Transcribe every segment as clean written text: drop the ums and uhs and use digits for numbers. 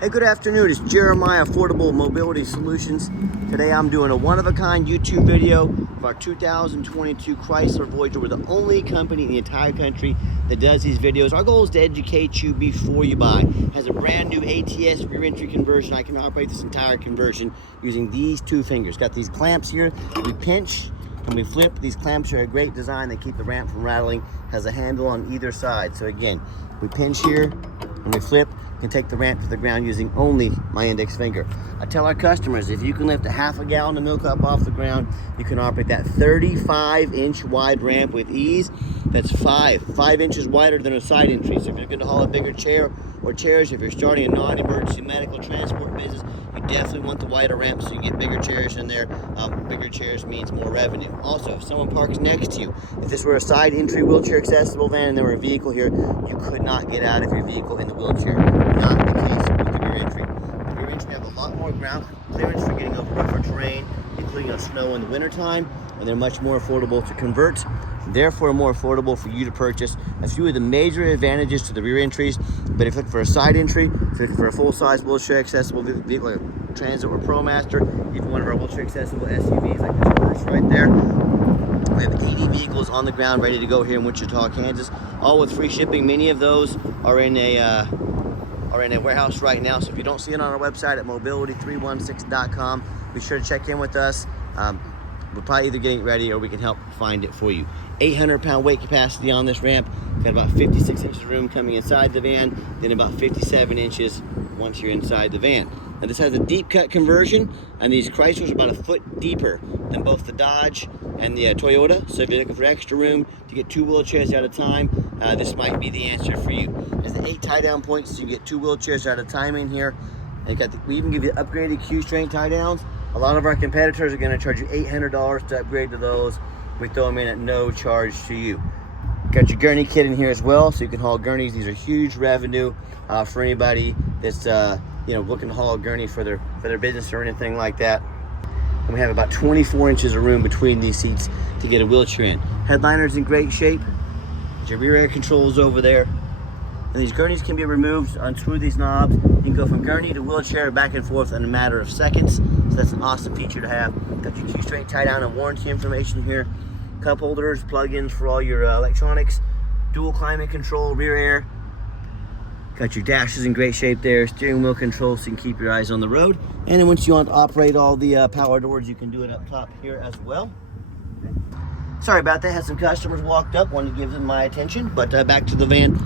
Hey, good afternoon. It's Jeremiah, Affordable Mobility Solutions. Today I'm doing a one-of-a-kind YouTube video of our 2022 Chrysler Voyager. We're the only company in the entire country that does these videos. Our goal is to educate you before you buy. It has a brand new ATS rear entry conversion. I can operate this entire conversion using these two fingers. Got these clamps here. We pinch and we flip. These clamps are a great design. They keep the ramp from rattling. Has a handle on either side. So again, we pinch here and we flip. Can take the ramp to the ground using only my index finger. I tell our customers, if you can lift a half a gallon of milk up off the ground, you can operate that 35-inch wide ramp with ease. That's 5 inches wider than a side entry. So if you're going to haul a bigger chair or chairs, if you're starting a non-emergency medical transport business, you definitely want the wider ramp so you get bigger chairs in there. Bigger chairs means more revenue. Also, if someone parks next to you, if this were a side entry wheelchair accessible van and there were a vehicle here, you could not get out of your vehicle in the wheelchair. Not the case with the rear entry. The rear entry have a lot more ground clearance for getting over rougher terrain, including on snow in the wintertime, and they're much more affordable to convert, therefore more affordable for you to purchase. A few of the major advantages to the rear entries, but if you're looking for a side entry, if you're looking for a full-size wheelchair accessible vehicle like a Transit or ProMaster, even one of our wheelchair accessible SUVs like this Chrysler right there. We have 80 vehicles on the ground ready to go here in Wichita, Kansas, all with free shipping. Many of those are in a warehouse right now, so if you don't see it on our website at mobility316.com, be sure to check in with us. We're probably either getting it ready or we can help find it for you. 800-pound weight capacity on this ramp. Got about 56 inches of room coming inside the van, then about 57 inches once you're inside the van. Now this has a deep cut conversion, and these Chryslers are about a foot deeper than both the Dodge and the Toyota. So if you're looking for extra room to get 2 wheelchairs at a time, this might be the answer for you. There's the 8 tie down points, so you get 2 wheelchairs at a time in here. And we even give you upgraded Q-Straint tie downs. A lot of our competitors are going to charge you $800 to upgrade to those. We throw them in at no charge to you. Got your Gurney kit in here as well, so you can haul Gurneys. These are huge revenue for anybody that's looking to haul a Gurney for their business or anything like that. And we have about 24 inches of room between these seats to get a wheelchair in. Headliner's in great shape. Your rear air controls over there. And these Gurneys can be removed, unscrew these knobs. You can go from Gurney to wheelchair back and forth in a matter of seconds. So that's an awesome feature to have. Got your Q-Straint tie down and warranty information here. Cup holders, plug-ins for all your electronics. Dual climate control, rear air. Got your dashes in great shape there. Steering wheel control so you can keep your eyes on the road. And then once you want to operate all the power doors, you can do it up top here as well. Sorry about that. Had some customers walked up, wanted to give them my attention, but back to the van.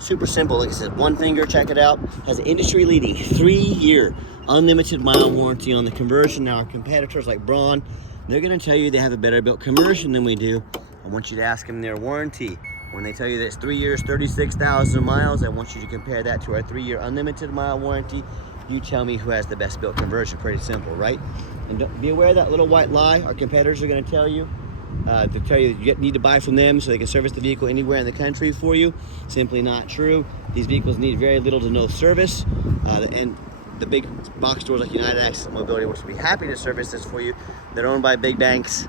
Super simple. Like I said, one finger, check it out. Has an industry-leading 3-year unlimited mile warranty on the conversion. Now our competitors like Braun, they're going to tell you they have a better built conversion than we do. I want you to ask them their warranty. When they tell you that it's 3 years, 36,000 miles, I want you to compare that to our 3-year unlimited mile warranty. You tell me who has the best built conversion. Pretty simple, right? And don't be aware of that little white lie our competitors are going to tell you. To tell you need to buy from them so they can service the vehicle anywhere in the country for you. Simply not true. These vehicles need very little to no service, and the big box stores like United Access Mobility, which will be happy to service this for you. They're owned by big banks.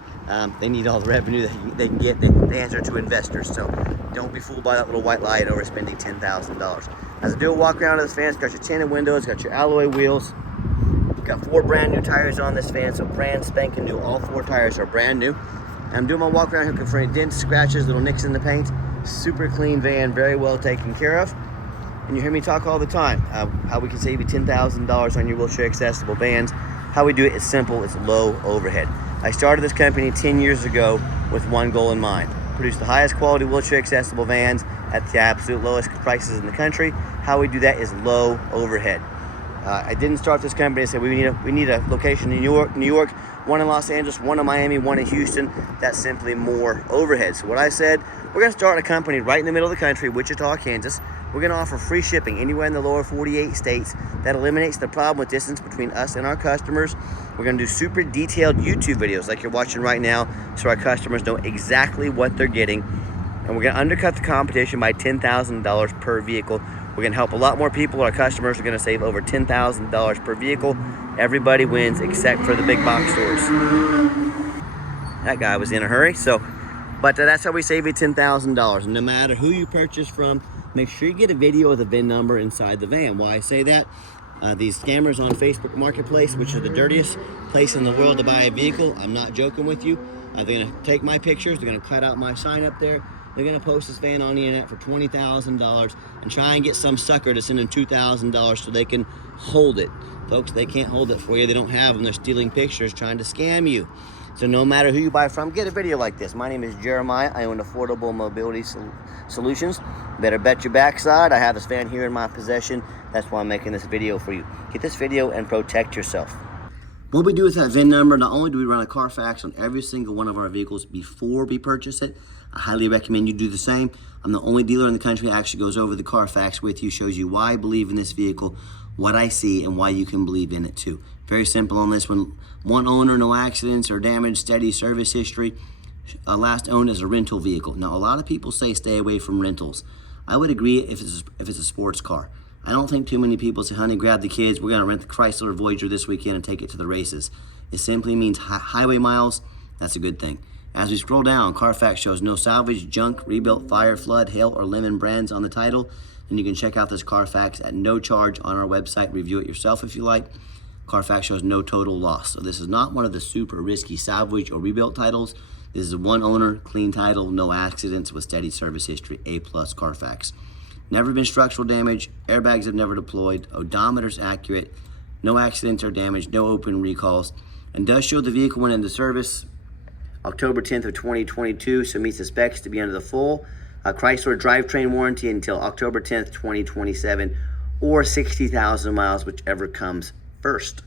They need all the revenue that they can get. They answer to investors, so don't be fooled by that little white lie and overspending $10,000. As I do a walk around of this van, it's got your tinted windows, got your alloy wheels. Got 4 brand new tires on this van, so brand spanking new. All 4 tires are brand new. I'm doing my walk around here looking for any dents, scratches, little nicks in the paint. Super clean van, very well taken care of. And you hear me talk all the time, how we can save you $10,000 on your wheelchair accessible vans. How we do it is simple, it's low overhead. I started this company 10 years ago with one goal in mind. Produce the highest quality wheelchair accessible vans at the absolute lowest prices in the country. How we do that is low overhead. I didn't start this company and say we need a location in New York, one in Los Angeles, one in Miami, one in Houston. That's simply more overhead. So what I said, we're going to start a company right in the middle of the country, Wichita, Kansas. We're going to offer free shipping anywhere in the lower 48 states. That eliminates the problem with distance between us and our customers. We're going to do super detailed YouTube videos like you're watching right now so our customers know exactly what they're getting. And we're going to undercut the competition by $10,000 per vehicle. We're going to help a lot more people. Our customers are going to save over $10,000 per vehicle. Everybody wins except for the big box stores. That guy was in a hurry. But that's how we save you $10,000. No matter who you purchase from, make sure you get a video of the VIN number inside the van. Why I say that? these scammers on Facebook Marketplace, which is the dirtiest place in the world to buy a vehicle. I'm not joking with you. They're gonna take my pictures, they're gonna cut out my sign up there, they're gonna post this van on the internet for $20,000 and try and get some sucker to send them $2,000 so they can hold it. Folks, they can't hold it for you. They don't have them. They're stealing pictures, trying to scam you. So no matter who you buy from, get a video like this. My name is Jeremiah. I own Affordable Mobility Solutions. Better bet your backside. I have this van here in my possession. That's why I'm making this video for you. Get this video and protect yourself. What we do with that VIN number, not only do we run a Carfax on every single one of our vehicles before we purchase it, I highly recommend you do the same. I'm the only dealer in the country that actually goes over the Carfax with you, shows you why I believe in this vehicle, what I see, and why you can believe in it too. Very simple on this one. One owner, no accidents or damage, steady service history. Last owned as a rental vehicle. Now, a lot of people say stay away from rentals. I would agree if it's a sports car. I don't think too many people say, honey, grab the kids, we're gonna rent the Chrysler Voyager this weekend and take it to the races. It simply means highway miles. That's a good thing. As we scroll down, Carfax shows no salvage, junk, rebuilt, fire, flood, hail, or lemon brands on the title. And you can check out this Carfax at no charge on our website. Review it yourself if you like. Carfax shows no total loss. So this is not one of the super risky salvage or rebuilt titles. This is a one owner, clean title, no accidents with steady service history, A+ Carfax. Never been structural damage, airbags have never deployed, odometer's accurate, no accidents or damage, no open recalls, and does show the vehicle went into service October 10th of 2022, so meets the specs to be under the full Chrysler drivetrain warranty until October 10th, 2027, or 60,000 miles, whichever comes first.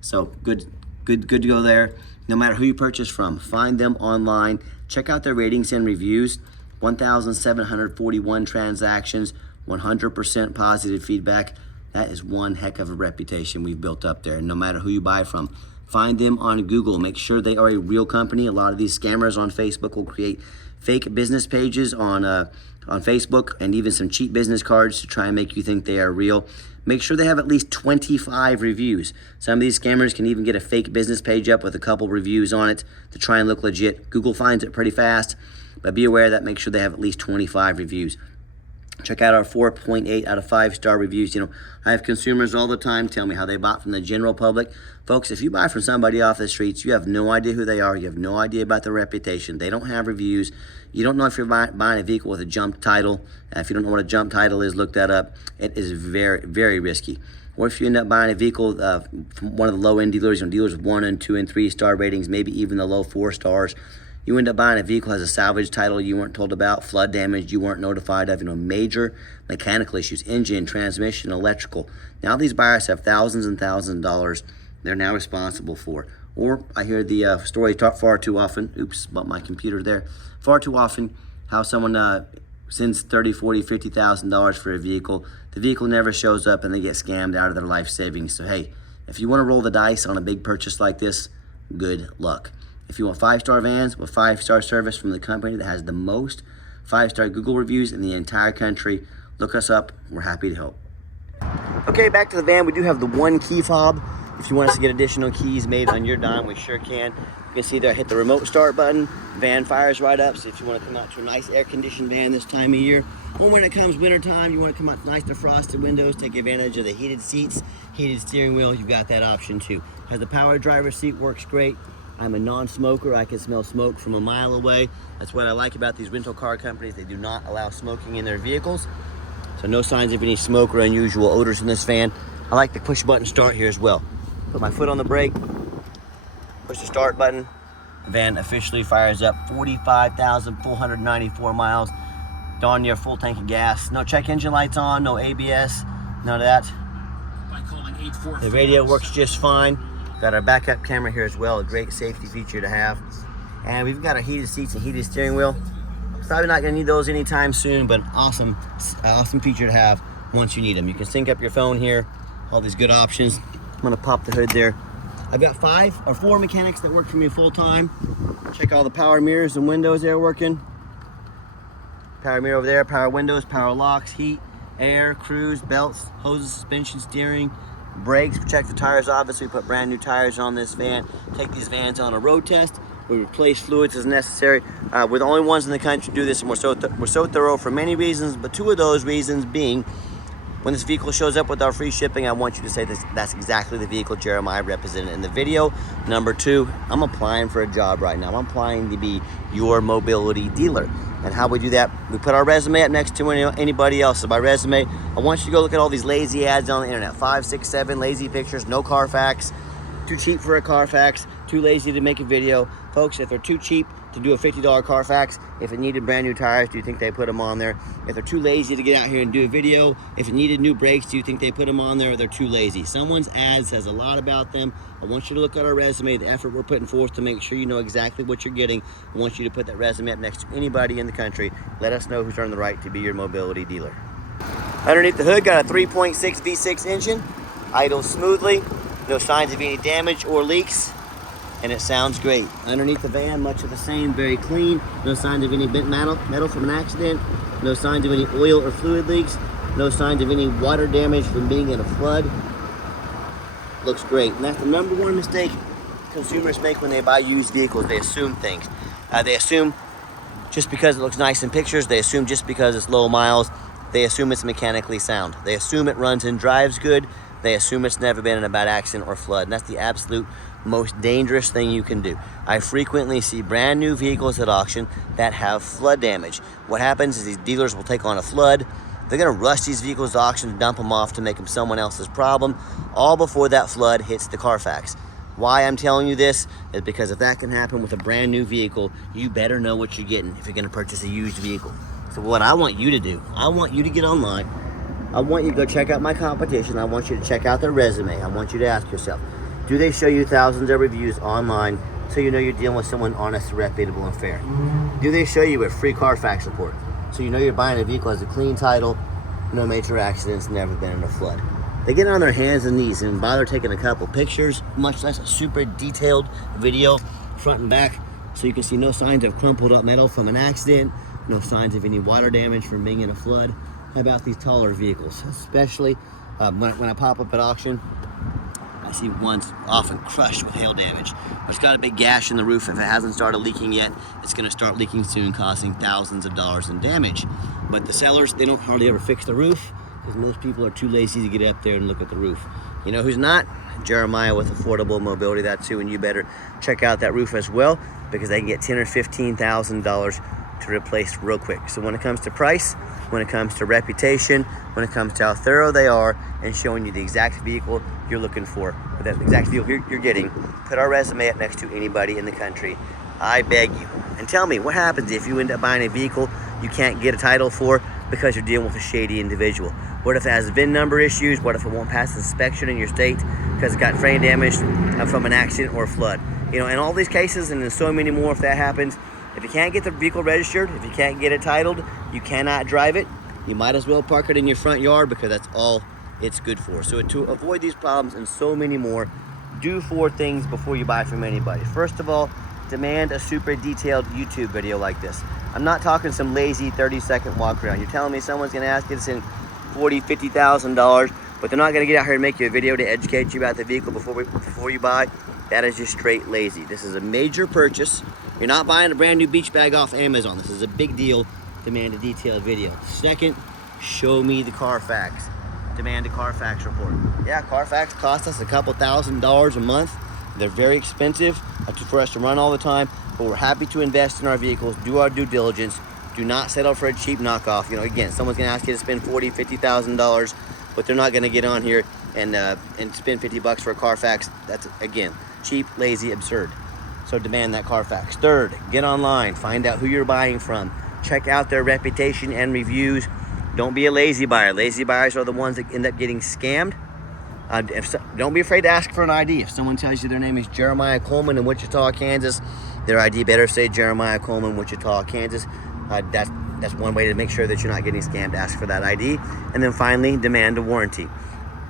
So good to go there. No matter who you purchase from, find them online, check out their ratings and reviews. 1,741 transactions, 100% positive feedback. That is one heck of a reputation we've built up there. No matter who you buy from, find them on Google. Make sure they are a real company. A lot of these scammers on Facebook will create fake business pages on Facebook and even some cheap business cards to try and make you think they are real. Make sure they have at least 25 reviews. Some of these scammers can even get a fake business page up with a couple reviews on it to try and look legit. Google finds it pretty fast, but be aware that make sure they have at least 25 reviews. Check out our 4.8 out of 5-star reviews. You know, I have consumers all the time tell me how they bought from the general public. Folks, if you buy from somebody off the streets, you have no idea who they are. You have no idea about their reputation. They don't have reviews. You don't know if you're buying a vehicle with a jump title. If you don't know what a jump title is, look that up. It is very, very risky. Or if you end up buying a vehicle from one of the low-end dealers, you know, dealers with 1 and 2 and 3-star ratings, maybe even the low 4 stars, you end up buying a vehicle that has a salvage title you weren't told about, flood damage you weren't notified of, you know, major mechanical issues, engine, transmission, electrical. Now these buyers have thousands and thousands of dollars they're now responsible for. Or I hear the story far too often, oops, bumped my computer there, far too often, how someone sends $30,000, $40,000, $50,000 for a vehicle. The vehicle never shows up and they get scammed out of their life savings. So hey, if you want to roll the dice on a big purchase like this, good luck. If you want 5-star vans with 5-star service from the company that has the most 5-star Google reviews in the entire country, look us up. We're happy to help. Okay, back to the van. We do have the one key fob. If you want us to get additional keys made on your dime, we sure can. You can see there, I hit the remote start button. Van fires right up. So if you want to come out to a nice air-conditioned van this time of year, or when it comes wintertime, you want to come out to nice defrosted windows, take advantage of the heated seats, heated steering wheel, you've got that option too. Has the power driver's seat, works great. I'm a non-smoker. I can smell smoke from a mile away. That's what I like about these rental car companies. They do not allow smoking in their vehicles. So no signs of any smoke or unusual odors in this van. I like the push button start here as well. Put my foot on the brake, push the start button. The van officially fires up. 45,494 miles. Darn near full tank of gas. No check engine lights on, no ABS, none of that. The radio works just fine. Got our backup camera here as well, a great safety feature to have. And we've got our heated seats and heated steering wheel. Probably not gonna need those anytime soon, but awesome feature to have once you need them. You can sync up your phone here, all these good options. I'm gonna pop the hood there. I've got 5 or 4 mechanics that work for me full time. Check all the power mirrors and windows there working. Power mirror over there, power windows, power locks, heat, air, cruise, belts, hoses, suspension, steering, brakes. Check the tires. Obviously, we put brand new tires on this van. Take these vans on a road test. We replace fluids as necessary. We're the only ones in the country to do this, and we're so thorough for many reasons, but 2 of those reasons being When this vehicle shows up with our free shipping, I want you to say that's exactly the vehicle Jeremiah represented in the video. Number two, I'm applying for a job right now. I'm applying to be your mobility dealer. And how we do that, we put our resume up next to anybody else. So by resume, I want you to go look at all these lazy ads on the internet. 5, 6, 7 lazy pictures, no Carfax, too cheap for a Carfax, too lazy to make a video. Folks, if they're too cheap to do a $50 Carfax, if it needed brand new tires, do you think they put them on there? If they're too lazy to get out here and do a video, if it needed new brakes, do you think they put them on there, or they're too lazy? Someone's ad says a lot about them. I want you to look at our resume, the effort we're putting forth to make sure you know exactly what you're getting. I want you to put that resume up next to anybody in the country. Let us know who's earned the right to be your mobility dealer. Underneath the hood, got a 3.6 V6 engine, idles smoothly, no signs of any damage or leaks, and it sounds great. Underneath the van, much of the same, very clean, no signs of any bent metal from an accident, no signs of any oil or fluid leaks, no signs of any water damage from being in a flood. Looks great, and that's the number one mistake consumers make when they buy used vehicles. They assume things. They assume just because it looks nice in pictures, they assume just because it's low miles, they assume it's mechanically sound. They assume it runs and drives good. They assume it's never been in a bad accident or flood, and that's the absolute most dangerous thing you can do. I frequently see brand new vehicles at auction that have flood damage. What happens is these dealers will take on a flood. They're gonna rush these vehicles to auction and dump them off to make them someone else's problem, all before that flood hits the Carfax. Why I'm telling you this is because if that can happen with a brand new vehicle, you better know what you're getting if you're gonna purchase a used vehicle. So what I want you to do, I want you to get online. I want you to go check out my competition. I want you to check out their resume. I want you to ask yourself, do they show you thousands of reviews online so you know you're dealing with someone honest, reputable, and fair? Do they show you a free Carfax report so you know you're buying a vehicle that has a clean title, no major accidents, never been in a flood? They get on their hands and knees and bother taking a couple pictures, much less a super detailed video, front and back, so you can see no signs of crumpled up metal from an accident, no signs of any water damage from being in a flood. How about these taller vehicles? Especially when I pop up at auction, I see ones often crushed with hail damage. It's got a big gash in the roof. If it hasn't started leaking yet, it's gonna start leaking soon, costing thousands of dollars in damage. But the sellers, they don't hardly ever fix the roof because most people are too lazy to get up there and look at the roof. You know who's not? Jeremiah with Affordable Mobility, that too, and you better check out that roof as well because they can get $10,000 or $15,000 to replace real quick. So when it comes to price, when it comes to reputation, when it comes to how thorough they are and showing you the exact vehicle you're looking for, or that exact vehicle you're getting, put our resume up next to anybody in the country. I beg you. And tell me, what happens if you end up buying a vehicle you can't get a title for because you're dealing with a shady individual? What if it has VIN number issues? What if it won't pass inspection in your state because it got frame damage from an accident or a flood? You know, in all these cases, and in so many more, if that happens, if you can't get the vehicle registered, if you can't get it titled, you cannot drive it, you might as well park it in your front yard because that's all it's good for. So to avoid these problems and so many more, do 4 things before you buy from anybody. First of all, demand a super detailed YouTube video like this. I'm not talking some lazy 30-second walk around. You're telling me someone's gonna ask you to send $40,000, $50,000, but they're not gonna get out here and make you a video to educate you about the vehicle before you buy. That is just straight lazy. This is a major purchase. You're not buying a brand new beach bag off Amazon. This is a big deal. Demand a detailed video. Second, show me the Carfax. Demand a Carfax report. Yeah, Carfax costs us a couple $1,000s a month. They're very expensive for us to run all the time, but we're happy to invest in our vehicles, do our due diligence. Do not settle for a cheap knockoff. You know, again, someone's gonna ask you to spend $40,000, $50,000, but they're not gonna get on here and spend $50 for a Carfax. That's, again, cheap, lazy, absurd. So demand that Carfax. Third, get online, find out who you're buying from. Check out their reputation and reviews. Don't be a lazy buyer. Lazy buyers are the ones that end up getting scammed. Don't be afraid to ask for an ID. If someone tells you their name is Jeremiah Coleman in Wichita, Kansas, their ID better say Jeremiah Coleman, Wichita, Kansas. That's one way to make sure that you're not getting scammed. Ask for that ID. And then finally, demand a warranty.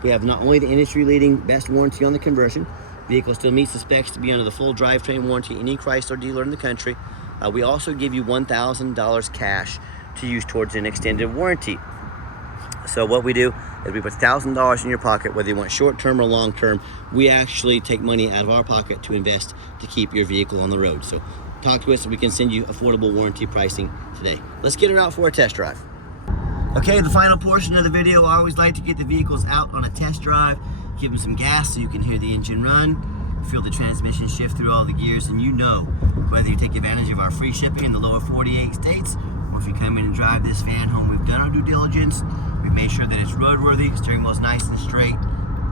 We have not only the industry-leading best warranty on the conversion, vehicle still meets the specs to be under the full drivetrain warranty any Chrysler dealer in the country. We also give you $1,000 cash to use towards an extended warranty. So what we do is we put $1,000 in your pocket, whether you want short-term or long-term. We actually take money out of our pocket to invest to keep your vehicle on the road. So talk to us and we can send you affordable warranty pricing today. Let's get it out for a test drive. Okay, the final portion of the video, I always like to get the vehicles out on a test drive, give them some gas so you can hear the engine run, feel the transmission shift through all the gears, and you know whether you take advantage of our free shipping in the lower 48 states, or if you come in and drive this van home, we've done our due diligence, we've made sure that it's roadworthy, steering wheel's nice and straight,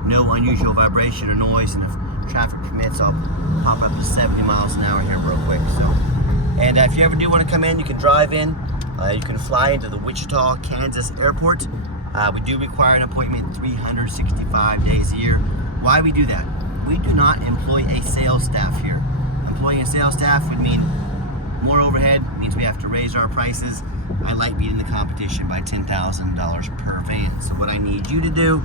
no unusual vibration or noise, and if traffic permits, I'll pop up to 70 miles an hour here real quick. So, and if you ever do want to come in, you can drive in. You can fly into the Wichita, Kansas airport. We do require an appointment 365 days a year. Why we do that? We do not employ a sales staff here. Employing a sales staff would mean more overhead, means we have to raise our prices. I like beating the competition by $10,000 per van. So what I need you to do,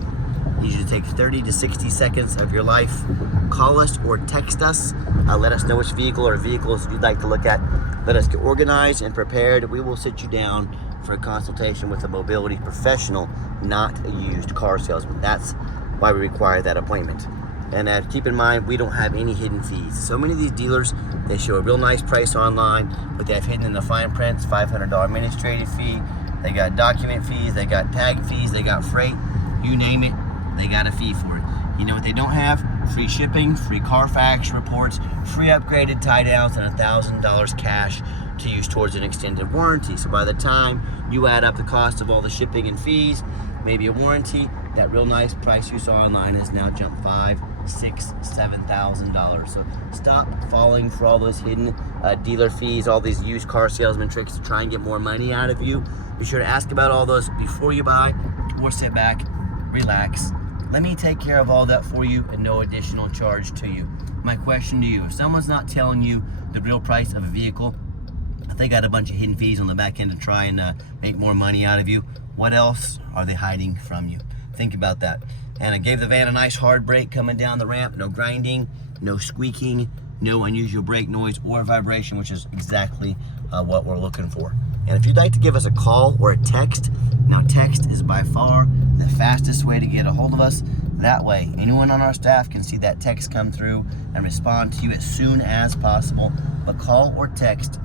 I need you to take 30 to 60 seconds of your life, call us or text us, let us know which vehicle or vehicles you'd like to look at. Let us get organized and prepared. We will sit you down for a consultation with a mobility professional, not a used car salesman. That's why we require that appointment. And keep in mind, we don't have any hidden fees. So many of these dealers, they show a real nice price online, but they have hidden in the fine print, $500 administrative fee. They got document fees, they got tag fees, they got freight, you name it, they got a fee for it. You know what they don't have? Free shipping, free Carfax reports, free upgraded tie downs, and $1,000 cash to use towards an extended warranty. So by the time you add up the cost of all the shipping and fees, maybe a warranty, that real nice price you saw online has now jumped $5,000, $6,000, $7,000. So stop falling for all those hidden dealer fees, all these used car salesman tricks to try and get more money out of you. Be sure to ask about all those before you buy, or sit back, relax. Let me take care of all that for you at no additional charge to you. My question to you, if someone's not telling you the real price of a vehicle, if they got a bunch of hidden fees on the back end to try and make more money out of you, what else are they hiding from you? Think about that. And I gave the van a nice hard brake coming down the ramp, no grinding, no squeaking, no unusual brake noise or vibration, which is exactly what we're looking for. And if you'd like to give us a call or a text, now text is by far the fastest way to get a hold of us. That way, anyone on our staff can see that text come through and respond to you as soon as possible. But call or text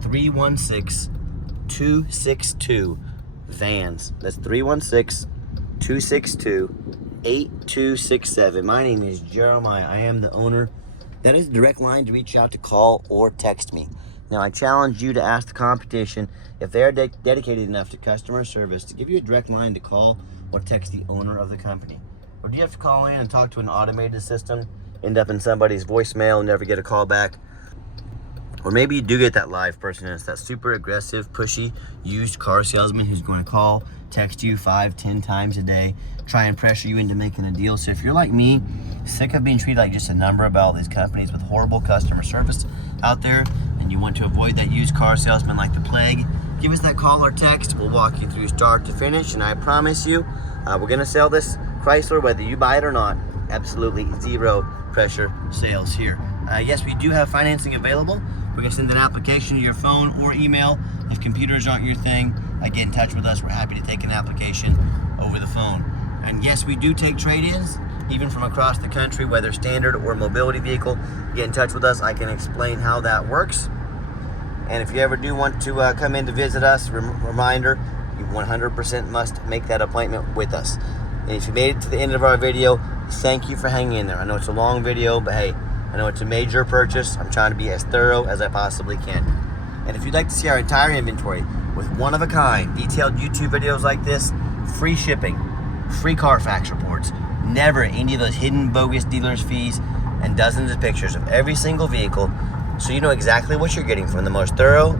316-262-VANS. That's 316-262-8267. My name is Jeremiah. I am the owner. That is a direct line to reach out to, call or text me. Now, I challenge you to ask the competition if they are dedicated enough to customer service to give you a direct line to call or text the owner of the company. Or do you have to call in and talk to an automated system, end up in somebody's voicemail and never get a call back? Or maybe you do get that live person and it's that super aggressive, pushy, used car salesman who's going to call, text you 5-10 times a day, try and pressure you into making a deal. So if you're like me, sick of being treated like just a number by all these companies with horrible customer service out there, and you want to avoid that used car salesman like the plague, give us that call or text. We'll walk you through start to finish, and I promise you, we're going to sell this Chrysler whether you buy it or not. Absolutely zero pressure sales here. Yes, we do have financing available. We're going to send an application to your phone or email. If computers aren't your thing, get in touch with us. We're happy to take an application over the phone. And yes, we do take trade-ins, even from across the country, whether standard or mobility vehicle. Get in touch with us. I can explain how that works. And if you ever do want to come in to visit us, reminder, you 100% must make that appointment with us. And if you made it to the end of our video, thank you for hanging in there. I know it's a long video, but hey, I know it's a major purchase. I'm trying to be as thorough as I possibly can. And if you'd like to see our entire inventory with one-of-a-kind detailed YouTube videos like this, free shipping, free Carfax reports, never any of those hidden bogus dealers fees, and dozens of pictures of every single vehicle, so you know exactly what you're getting from the most thorough,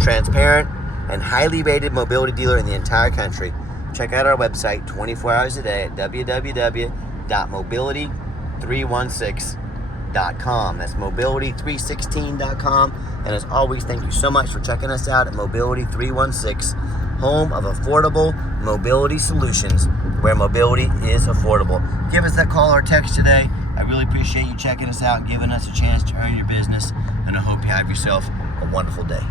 transparent, and highly rated mobility dealer in the entire country. Check out our website 24 hours a day at www.mobility316.com. That's mobility316.com. And as always, thank you so much for checking us out at Mobility 316, home of affordable mobility solutions, where mobility is affordable. Give us that call or text today. I really appreciate you checking us out and giving us a chance to earn your business. And I hope you have yourself a wonderful day.